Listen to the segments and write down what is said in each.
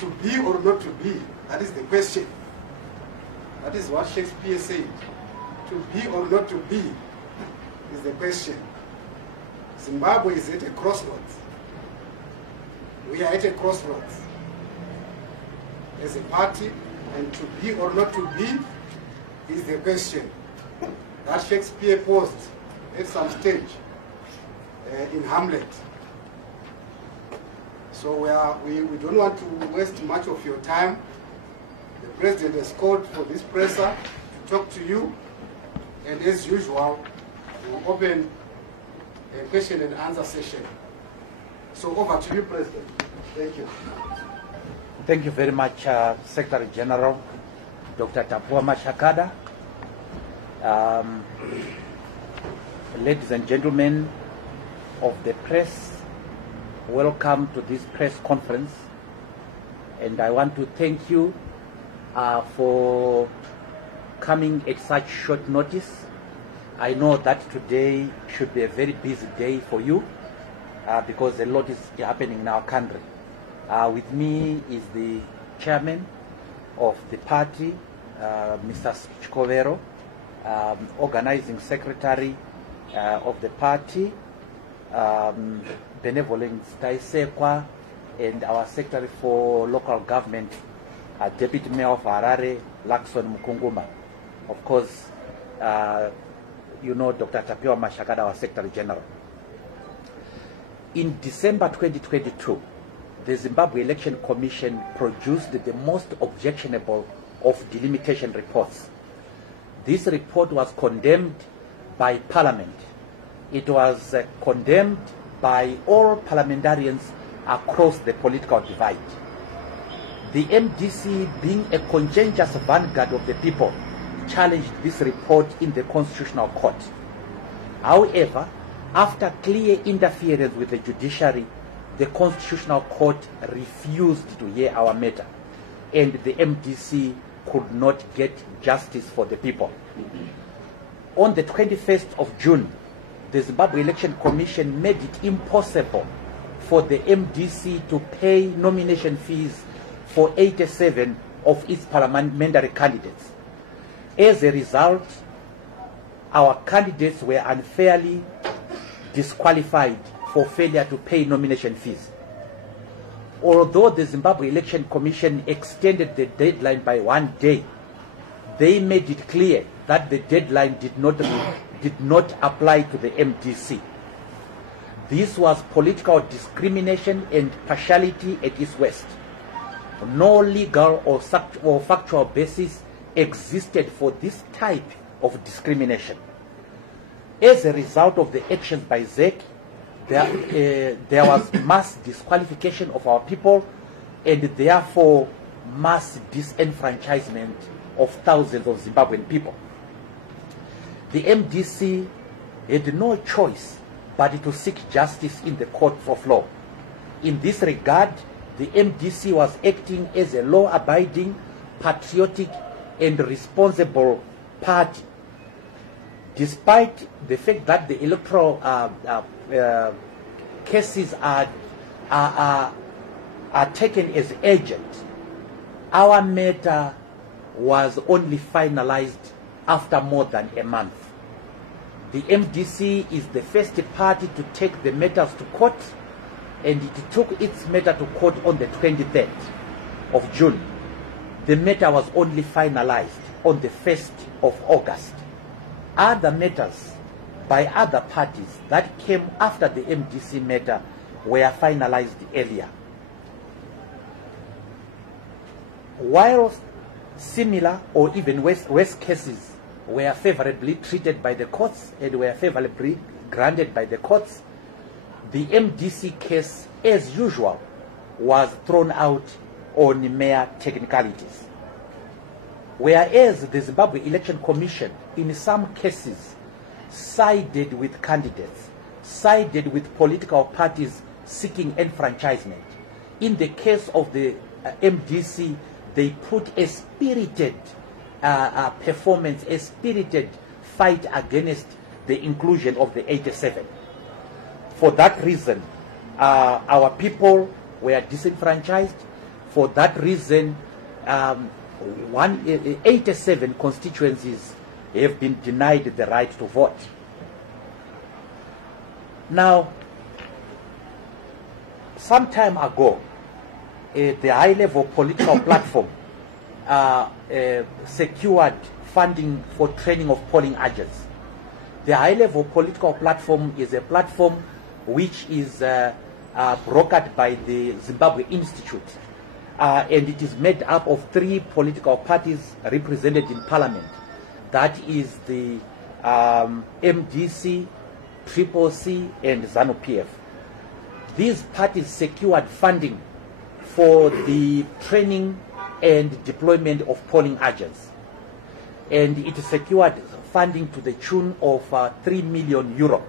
To be or not to be, that is the question. That is what Shakespeare said. To be or not to be is the question. Zimbabwe is at a crossroads. We are at a crossroads as a party, and to be or not to be is the question that Shakespeare posed at some stage in Hamlet. So we don't want to waste much of your time. The President has called for this presser to talk to you, and as usual, we'll open a question and answer session. So over to you, President. Thank you. Thank you very much, Secretary General, Dr. Tapua Mashakada. Ladies and gentlemen of the press, welcome to this press conference. And I want to thank you for coming at such short notice. I know that today should be a very busy day for you because a lot is happening in our country. With me is the chairman of the party, Mr. Chikovero, organizing secretary of the party, Benevolence Taisekwa, and our secretary for local government, Deputy Mayor of Harare, Lakson Mukunguma. Of course, you know Dr. Tapua Mashakada, our secretary general. In December 2022, the Zimbabwe Election Commission produced the most objectionable of delimitation reports. This report was condemned by Parliament. It was condemned by all parliamentarians across the political divide. The MDC, being a conscientious vanguard of the people, challenged this report in the Constitutional Court. However, after clear interference with the judiciary, the Constitutional Court refused to hear our matter, and the MDC could not get justice for the people. On the 21st of June, the Zimbabwe Election Commission made it impossible for the MDC to pay nomination fees for 87 of its parliamentary candidates. As a result, our candidates were unfairly disqualified for failure to pay nomination fees. Although the Zimbabwe Election Commission extended the deadline by 1 day, they made it clear that the deadline did not apply to the MDC. This was political discrimination and partiality at its worst. No legal or factual basis existed for this type of discrimination. As a result of the actions by ZEC, there was mass disqualification of our people and therefore mass disenfranchisement of thousands of Zimbabwean people. The MDC had no choice but to seek justice in the courts of law. In this regard, the MDC was acting as a law-abiding, patriotic, and responsible party. Despite the fact that the electoral cases are taken as urgent, our matter was only finalized after more than a month. The MDC is the first party to take the matters to court, and it took its matter to court on the 23rd of June. The matter was only finalized on the 1st of August. Other matters by other parties that came after the MDC matter were finalized earlier. While similar or even worse cases were favorably treated by the courts and were favorably granted by the courts, the MDC case, as usual, was thrown out on mere technicalities. Whereas the Zimbabwe Election Commission, in some cases, sided with candidates, sided with political parties seeking enfranchisement. In the case of the MDC, they put a spirited performance, a spirited fight against the inclusion of the 87. For that reason, our people were disenfranchised. For that reason, 87 constituencies have been denied the right to vote. Now, some time ago, the high-level political platform secured funding for training of polling agents. The high-level political platform is a platform which is brokered by the Zimbabwe Institute, and it is made up of 3 political parties represented in parliament. That is the MDC, Triple C, and ZANU-PF. These parties secured funding for the training and deployment of polling agents, and it secured funding to the tune of 3 million euro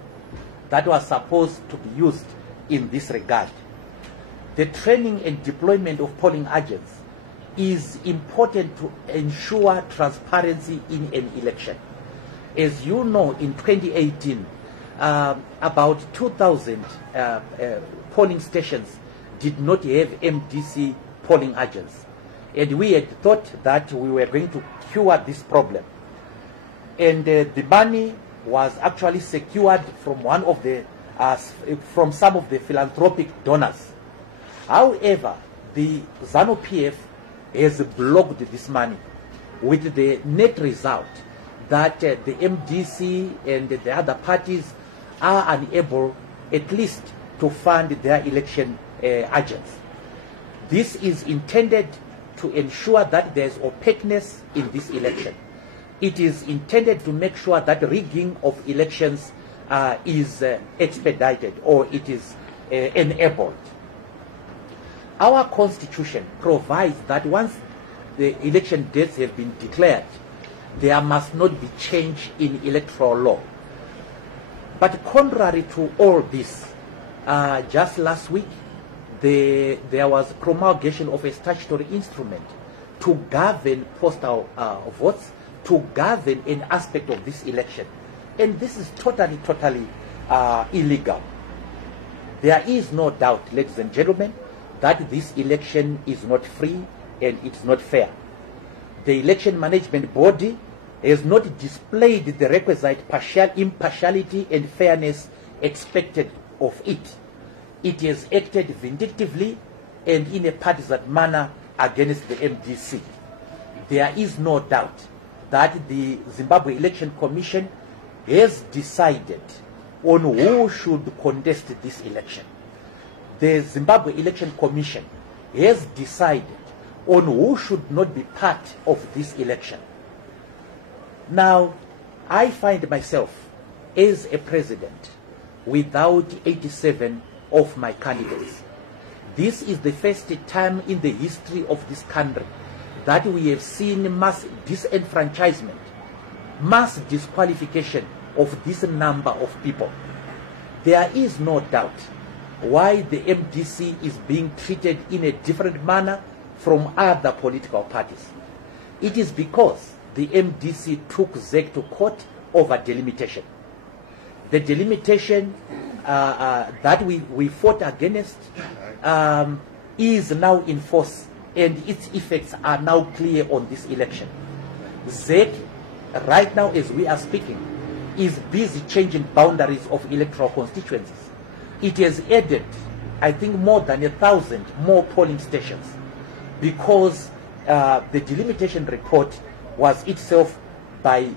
that was supposed to be used in this regard. The training and deployment of polling agents is important to ensure transparency in an election. As you know, in 2018, about 2,000 polling stations did not have MDC polling agents. And we had thought that we were going to cure this problem. And the money was actually secured from from some of the philanthropic donors. However, the ZANU-PF has blocked this money, with the net result that the MDC and the other parties are unable at least to fund their election agents. This is intended to ensure that there is opaqueness in this election. It is intended to make sure that rigging of elections is expedited, or it is enabled. Our constitution provides that once the election dates have been declared, there must not be change in electoral law. But contrary to all this, just last week, there was promulgation of a statutory instrument to govern postal votes, to govern an aspect of this election. And this is totally illegal. There is no doubt, ladies and gentlemen, that this election is not free and it's not fair. The election management body has not displayed the requisite impartiality and fairness expected of it. It has acted vindictively and in a partisan manner against the MDC. There is no doubt that the Zimbabwe Election Commission has decided on who should contest this election. The Zimbabwe Election Commission has decided on who should not be part of this election. Now, I find myself as a president without 87 of my candidates. This is the first time in the history of this country that we have seen mass disenfranchisement, mass disqualification of this number of people. There is no doubt why the MDC is being treated in a different manner from other political parties. It is because the MDC took ZEC to court over delimitation. The delimitation that we fought against is now in force, and its effects are now clear on this election. ZEC, right now as we are speaking, is busy changing boundaries of electoral constituencies. It has added, I think, more than 1,000 more polling stations, because the delimitation report was itself by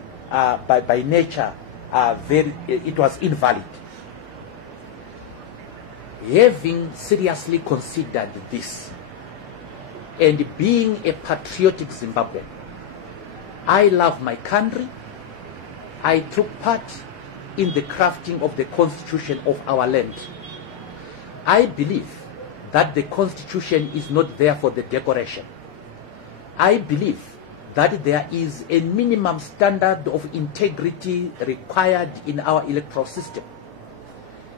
nature it was invalid. Having seriously considered this, and being a patriotic Zimbabwean, I love my country. I took part in the crafting of the constitution of our land. I believe that the constitution is not there for the decoration. I believe that there is a minimum standard of integrity required in our electoral system.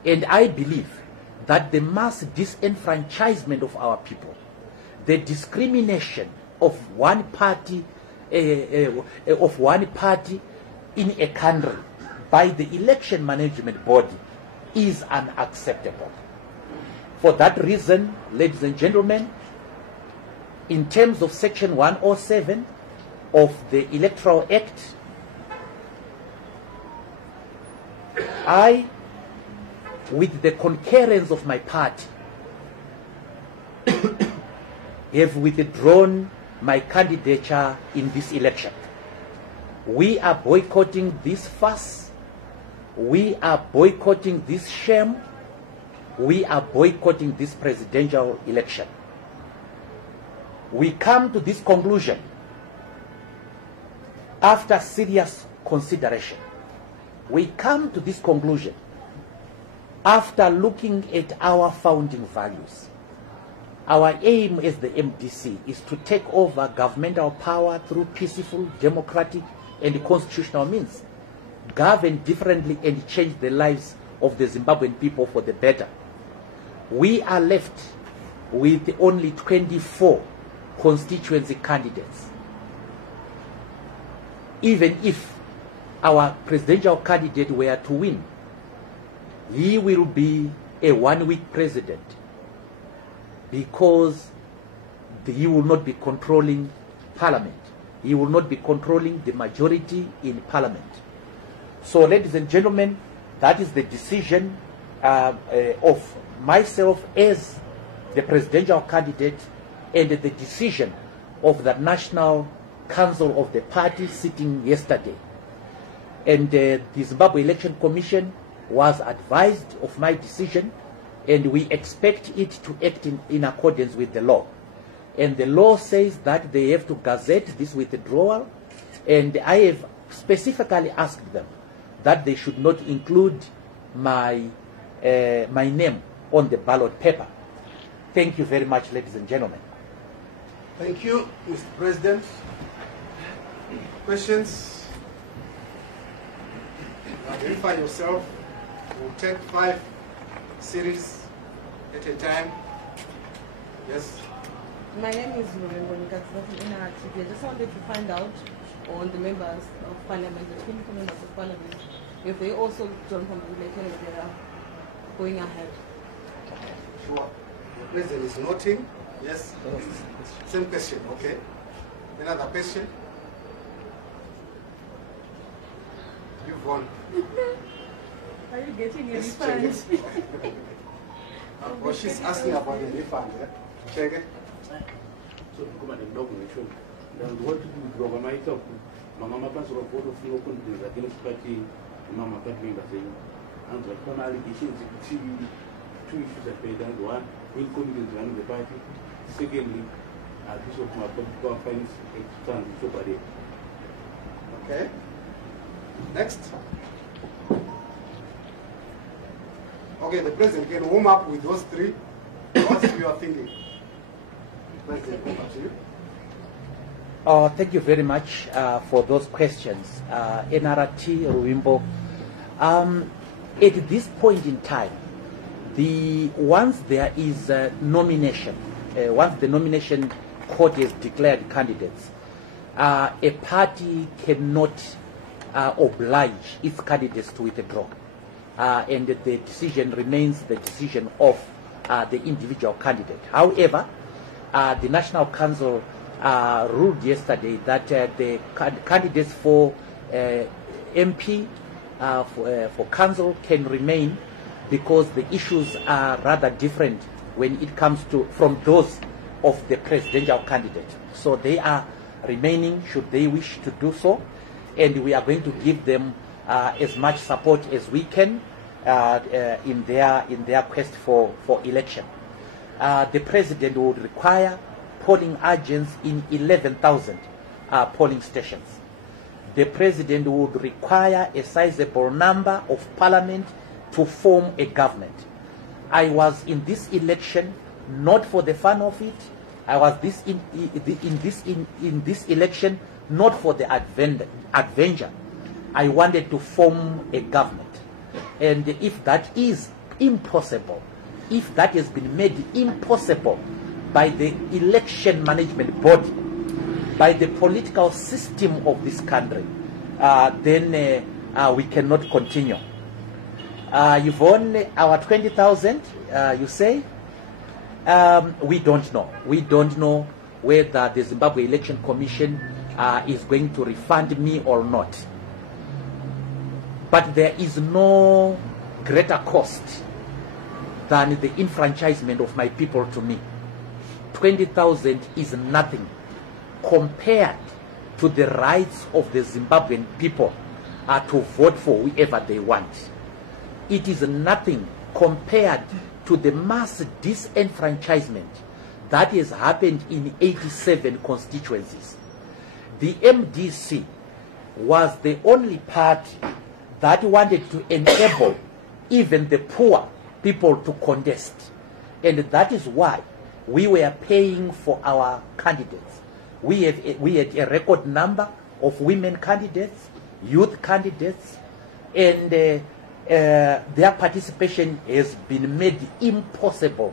And I believe that the mass disenfranchisement of our people, the discrimination of one party in a country by the election management body is unacceptable. For that reason, ladies and gentlemen, in terms of Section 107 of the Electoral Act, I, with the concurrence of my party, have withdrawn my candidature in this election. We are boycotting this farce. We are boycotting this shame. We are boycotting this presidential election. We come to this conclusion after serious consideration. We come to this conclusion after looking at our founding values. Our aim as the MDC is to take over governmental power through peaceful, democratic, and constitutional means, govern differently and change the lives of the Zimbabwean people for the better. We are left with only 24 constituency candidates. Even if our presidential candidate were to win, he will be a one-week president, because he will not be controlling parliament. He will not be controlling the majority in parliament. So, ladies and gentlemen, that is the decision of myself as the presidential candidate, and the decision of the National Council of the party sitting yesterday. And the Zimbabwe Election Commission was advised of my decision, and we expect it to act in accordance with the law. And the law says that they have to gazette this withdrawal, and I have specifically asked them that they should not include my name on the ballot paper. Thank you very much, ladies and gentlemen. Thank you, Mr. President. Questions? Identify yourself. We'll take 5 series at a time. Yes. My name is Mwonzora from NRTV. I just wanted to find out on the members of parliament, the 24 members of parliament, if they also join from the election, if they are going ahead. Sure. The president is noting. Yes. Same question. Okay. Another question? You've won. Are you getting a Yes, refund? check it. Well, she's asking about the refund. Yeah? Check it. So come on, the dog nation. Then what to do? Drop my top. Mama pass a report of no countries against party. Mama party member saying, and the one allegations you could see 2 issues that pay down. One, will confidence run the party. Secondly, this of my political finance stand so bad. Okay. Next. Okay, the president can warm up with those 3. What's your thinking? President, over to you. Thank you very much for those questions. NRT, Ruimbo. At this point in time, once there is a nomination, once the nomination court has declared candidates, a party cannot oblige its candidates to withdraw. And the decision remains the decision of the individual candidate. However, the National Council ruled yesterday that the candidates for MP, for council can remain, because the issues are rather different when it comes to from those of the presidential candidate. So they are remaining should they wish to do so, and we are going to give them as much support as we can in their quest for election. The president would require polling agents in 11,000 polling stations. The president would require a sizable number of parliament to form a government. I was in this election not for the fun of it. I was in this election not for the adventure. I wanted to form a government. And if that is impossible, if that has been made impossible by the election management body, by the political system of this country, then we cannot continue. You've won our 20,000, you say? We don't know. We don't know whether the Zimbabwe Election Commission is going to refund me or not. But there is no greater cost than the enfranchisement of my people to me. 20,000 is nothing compared to the rights of the Zimbabwean people to vote for whoever they want. It is nothing compared to the mass disenfranchisement that has happened in 87 constituencies. The MDC was the only party that wanted to enable even the poor people to contest. And that is why we were paying for our candidates. We had a record number of women candidates, youth candidates, and their participation has been made impossible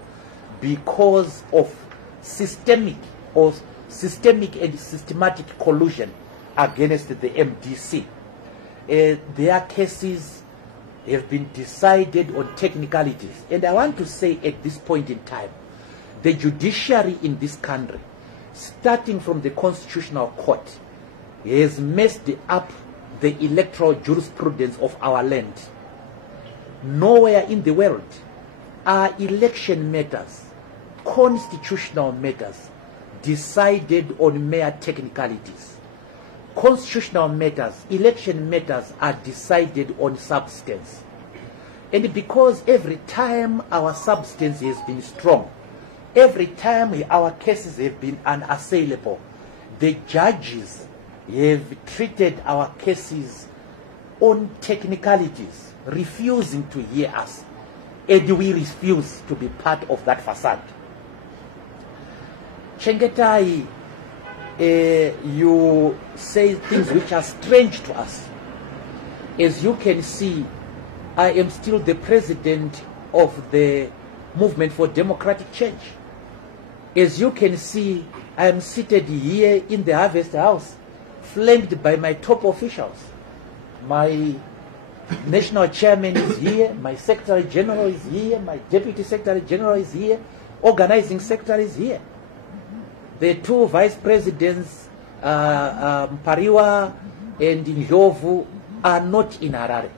because of systemic and systematic collusion against the MDC. Their cases have been decided on technicalities. And I want to say at this point in time, the judiciary in this country, starting from the Constitutional Court, has messed up the electoral jurisprudence of our land. Nowhere in the world are election matters, constitutional matters, decided on mere technicalities. Constitutional matters, election matters are decided on substance. And because every time our substance has been strong, every time our cases have been unassailable, the judges have treated our cases on technicalities, refusing to hear us. And we refuse to be part of that facade. Chengetai, you say things which are strange to us. As you can see, I am still the president of the Movement for Democratic Change. As you can see, I am seated here in the Harvest House, flanked by my top officials. My national chairman is here, my secretary general is here, my deputy secretary general is here, organizing secretary is here. The two vice presidents, Pariwa and Ndlovu, are not in Harare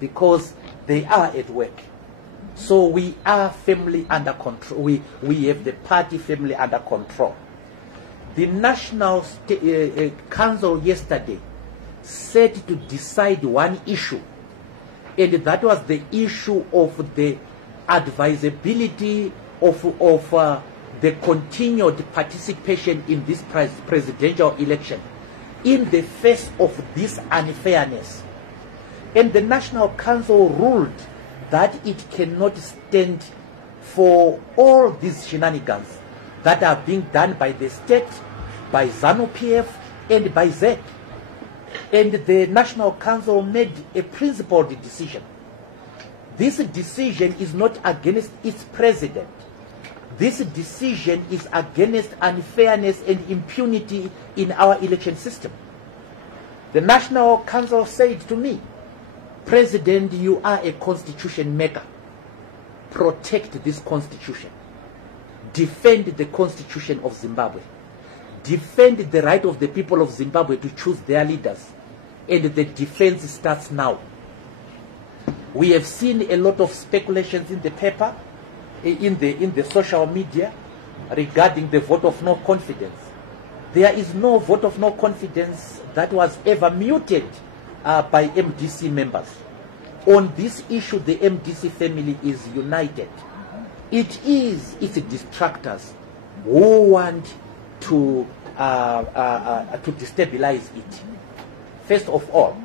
because they are at work. So we are firmly under control. We have the party firmly under control. The National Council yesterday said to decide one issue, and that was the issue of the advisability of the continued participation in this presidential election in the face of this unfairness. And the National Council ruled that it cannot stand for all these shenanigans that are being done by the state, by ZANU-PF, and by ZEC. And the National Council made a principled decision. This decision is not against its president. This decision is against unfairness and impunity in our election system. The National Council said to me, President, you are a constitution maker. Protect this constitution. Defend the constitution of Zimbabwe. Defend the right of the people of Zimbabwe to choose their leaders. And the defense starts now. We have seen a lot of speculations in the paper, in the social media, regarding the vote of no confidence. There is no vote of no confidence that was ever muted by MDC members. On this issue, the MDC family is united. It is its distractors who want to destabilize it. First of all,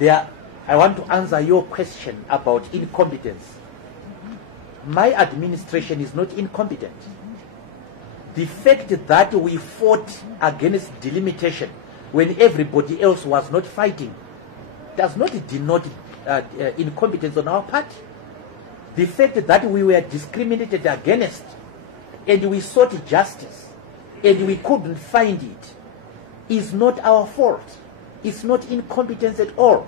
I want to answer your question about incompetence. My administration is not incompetent. The fact that we fought against delimitation when everybody else was not fighting does not denote incompetence on our part. The fact that we were discriminated against and we sought justice and we couldn't find it is not our fault. It's not incompetence at all.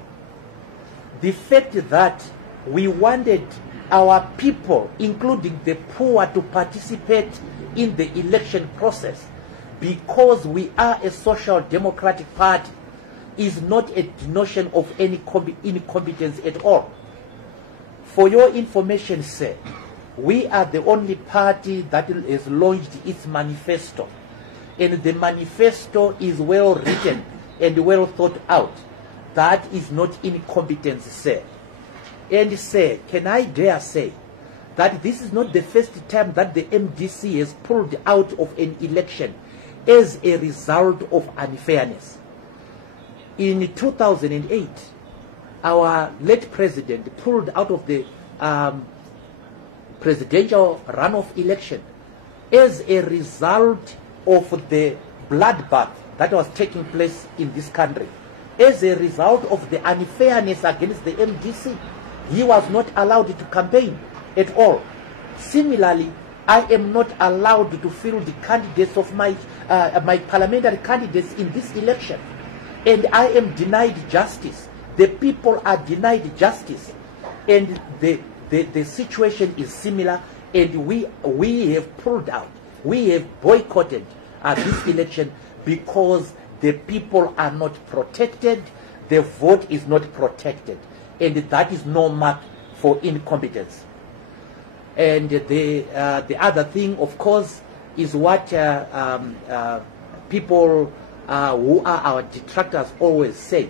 The fact that we wanted our people, including the poor, to participate in the election process because we are a social democratic party is not a notion of any incompetence at all. For your information, sir, we are the only party that has launched its manifesto, and the manifesto is well written and well thought out. That is not incompetence, sir. And sir, can I dare say that this is not the first time that the MDC has pulled out of an election as a result of unfairness. In 2008, our late president pulled out of the presidential runoff election as a result of the bloodbath that was taking place in this country. As a result of the unfairness against the MDC, he was not allowed to campaign at all. Similarly, I am not allowed to field the candidates of my parliamentary candidates in this election, and I am denied justice. The people are denied justice, and the situation is similar, and we have pulled out. We have boycotted this election because the people are not protected, the vote is not protected, and that is no mark for incompetence. And the other thing, of course, is what people who are our detractors always say.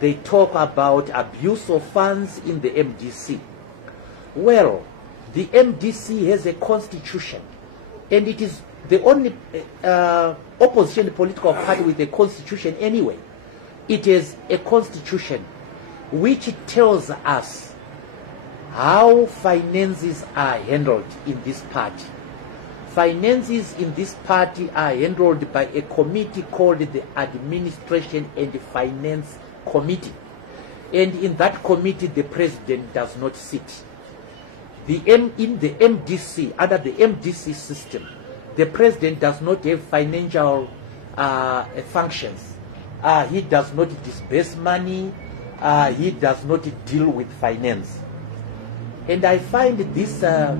They talk about abuse of funds in the MDC. Well, the MDC has a constitution, and it is the only opposition political party with a constitution anyway. It is a constitution which tells us how finances are handled in this party. Finances in this party are handled by a committee called the Administration and Finance Committee. And in that committee, the president does not sit. In the MDC, under the MDC system, the president does not have financial functions. He does not disburse money. He does not deal with finance. And I find this a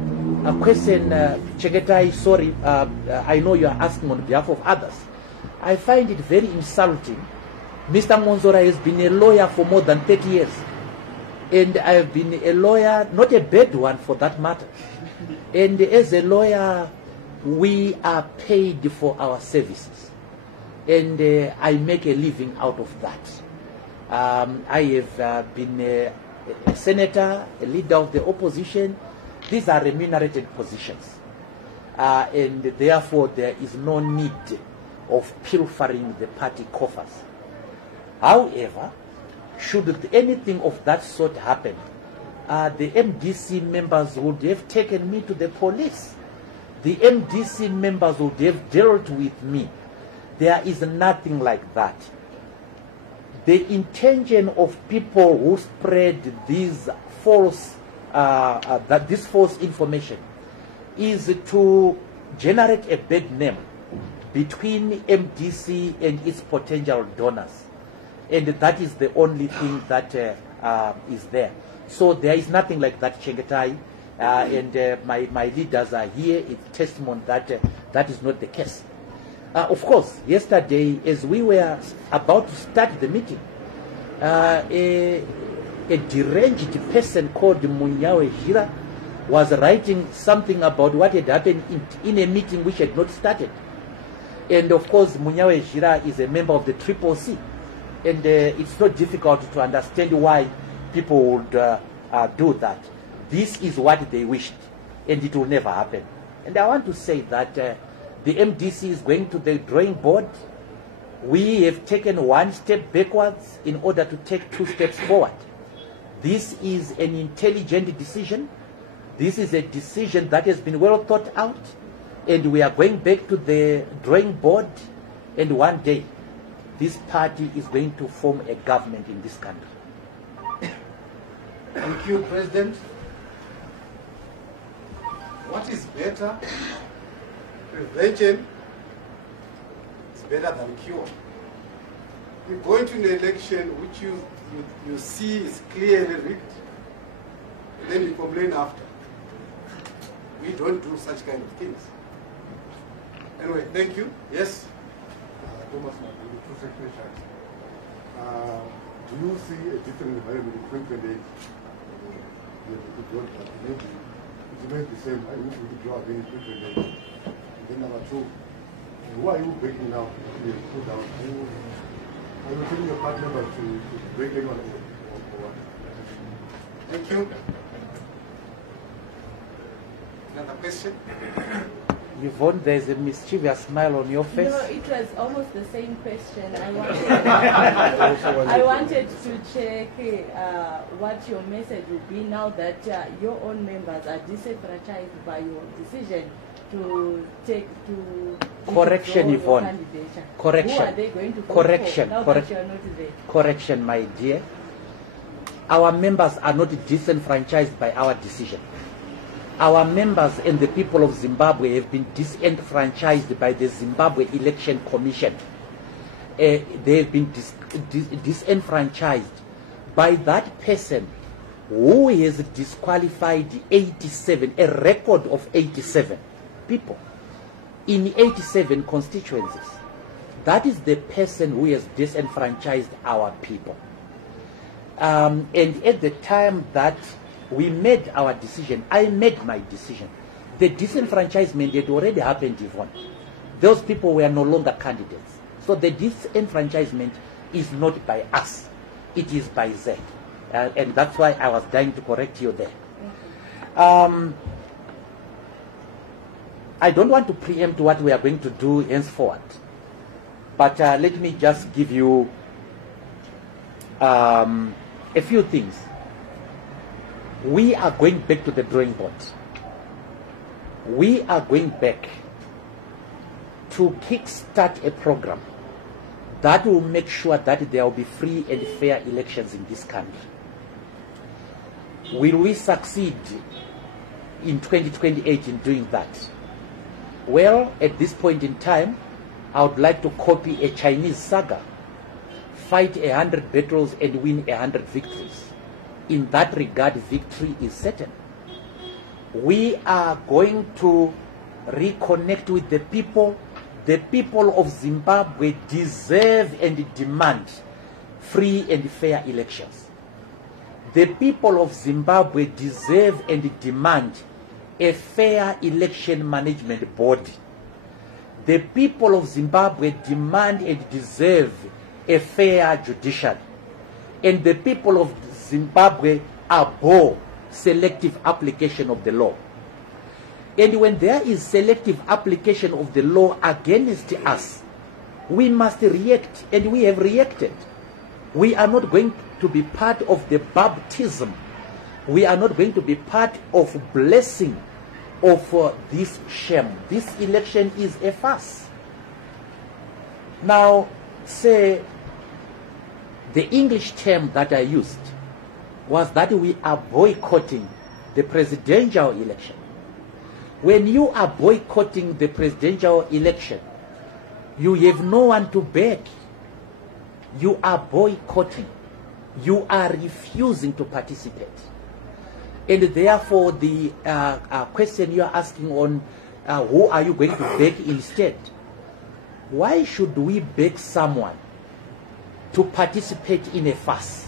question, Chegetai, sorry, I know you are asking on behalf of others. I find it very insulting. Mr. Mwonzora has been a lawyer for more than 30 years. And I have been a lawyer, not a bad one for that matter. And as a lawyer, we are paid for our services. And I make a living out of that. I have been a senator, a leader of the opposition. These are remunerated positions. And therefore, there is no need of pilfering the party coffers. However, should anything of that sort happen, the MDC members would have taken me to the police. The MDC members would have dealt with me. There is nothing like that. The intention of people who spread this false information is to generate a bad name between MDC and its potential donors. And that is the only thing that is there. So there is nothing like that, Chengetai. And my leaders are here. It's testimony that that is not the case. Of course, yesterday, as we were about to start the meeting, a deranged person called Mwonzora was writing something about what had happened in a meeting which had not started. And of course, Mwonzora is a member of the CCC. And it's not difficult to understand why people would do that. This is what they wished, and it will never happen. And I want to say that the MDC is going to the drawing board. We have taken one step backwards in order to take 2 steps forward. This is an intelligent decision. This is a decision that has been well thought out, and we are going back to the drawing board, and one day this party is going to form a government in this country. Thank you, President. What is better? Prevention is better than cure. You go into an election which you see is clearly rigged, and then you complain after. We don't do such kind of things. Anyway, thank you. Yes? Thomas, two secretaries. Do you see a different environment in 2028? It remains the same. I will withdraw again in 2028. And then number two, who are you breaking now? Put down. Are you telling your party members to break anyone or what? Thank you. Another question? Yvonne, there's a mischievous smile on your face. No, it was almost the same question. I wanted to check what your message would be now that your own members are disenfranchised by your decision to take to Correction, withdraw your Yvonne. candidature. Correction. Who are they going to vote Correction. for now Correct. that you are not there? Correction, my dear. Our members are not disenfranchised by our decision. Our members and the people of Zimbabwe have been disenfranchised by the Zimbabwe Election Commission. They have been disenfranchised by that person who has disqualified 87, a record of 87 people in 87 constituencies. That is the person who has disenfranchised our people. And at the time that we made our decision, I made my decision, the disenfranchisement had already happened, Yvonne. Those people were no longer candidates. So the disenfranchisement is not by us, it is by them. And that's why I was dying to correct you there. I don't want to preempt what we are going to do henceforward. But let me just give you a few things. We are going back to the drawing board. We are going back to kickstart a program that will make sure that there will be free and fair elections in this country. Will we succeed in 2028 in doing that? Well, at this point in time, I would like to copy a Chinese saga. Fight 100 battles and win 100 victories. In that regard, victory is certain. We are going to reconnect with the people. The people of Zimbabwe deserve and demand free and fair elections. The people of Zimbabwe deserve and demand a fair election management body. The people of Zimbabwe demand and deserve a fair judiciary. And the people of Zimbabwe abhor selective application of the law. And when there is selective application of the law against us, we must react, and we have reacted. We are not going to be part of the baptism. We are not going to be part of blessing of this shame. This election is a farce. Now, say, the English term that I used was that we are boycotting the presidential election. When you are boycotting the presidential election, you have no one to back. You are boycotting. You are refusing to participate. And therefore, the question you are asking on who are you going to back instead? Why should we beg someone to participate in a farce?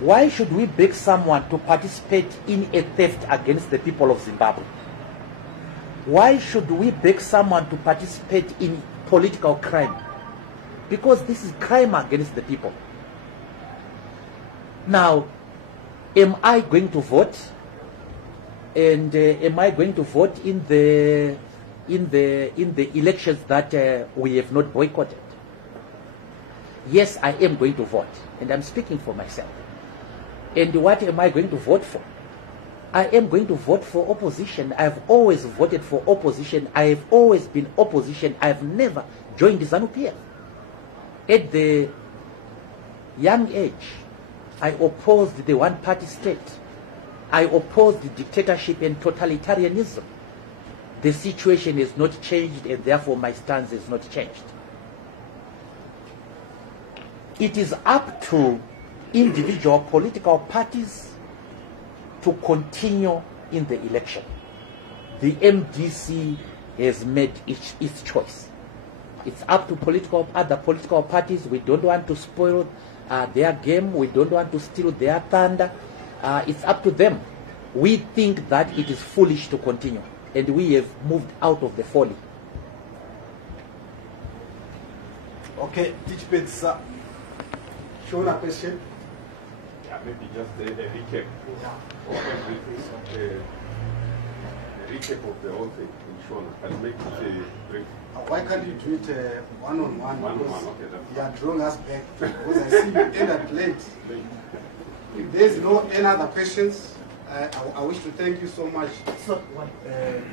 Why should we beg someone to participate in a theft against the people of Zimbabwe? Why should we beg someone to participate in political crime? Because this is crime against the people. Now, am I going to vote? And am I going to vote in the elections that we have not boycotted? Yes, I am going to vote, and I'm speaking for myself. And what am I going to vote for? I am going to vote for opposition. I've always voted for opposition. I have always been opposition. I've never joined ZANU-PF. At the young age, I opposed the one-party state. I opposed the dictatorship and totalitarianism. The situation has not changed, and therefore my stance has not changed. It is up to individual political parties to continue in the election. the MDC has made its choice. It's up to other political parties. We don't want to spoil their game. We don't want to steal their thunder. It's up to them. We think that it is foolish to continue, and we have moved out of the folly. Okay, tichipedzisa. Show a question. Yeah, maybe just a recap of everything. A recap of the whole thing in Shona. Can you make it brief? Why can't you do it one-on-one? One-on-one, okay, that's You are drawing us back because I see you ended late. If there's no any other questions, I wish to thank you so much. So, what?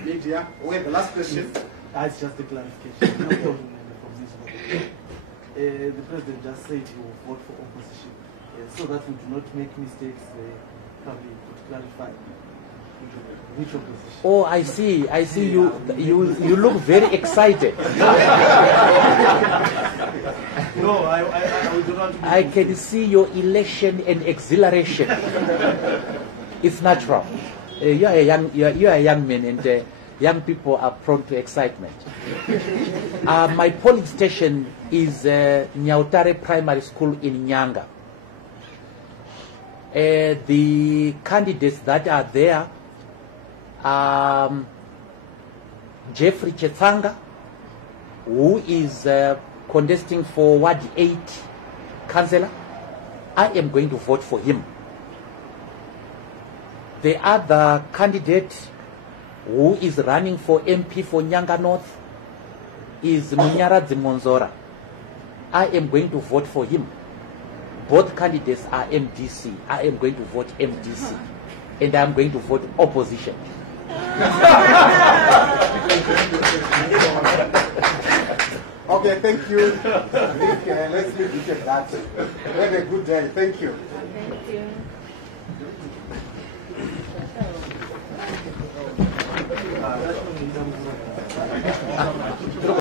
Media. Okay, the last question. That's just a clarification. No problem from this one. The president just said he will vote for opposition. So that we do not make mistakes, probably could clarify which opposition. Oh, I see. I see you look very excited. No, I do not. I can see your elation and exhilaration. It's natural. You are a young man, and young people are prone to excitement. My polling station is Nyautare Primary School in Nyanga. The candidates that are there are Jeffrey Chetanga, who is contesting for Ward 8 councillor. I am going to vote for him. The other candidate who is running for MP for Nyanga North is Mwonzora. I am going to vote for him. Both candidates are MDC. I am going to vote MDC. And I am going to vote opposition. Okay, thank you. I think, let's leave it at that. Have a good day. Thank you. Thank you.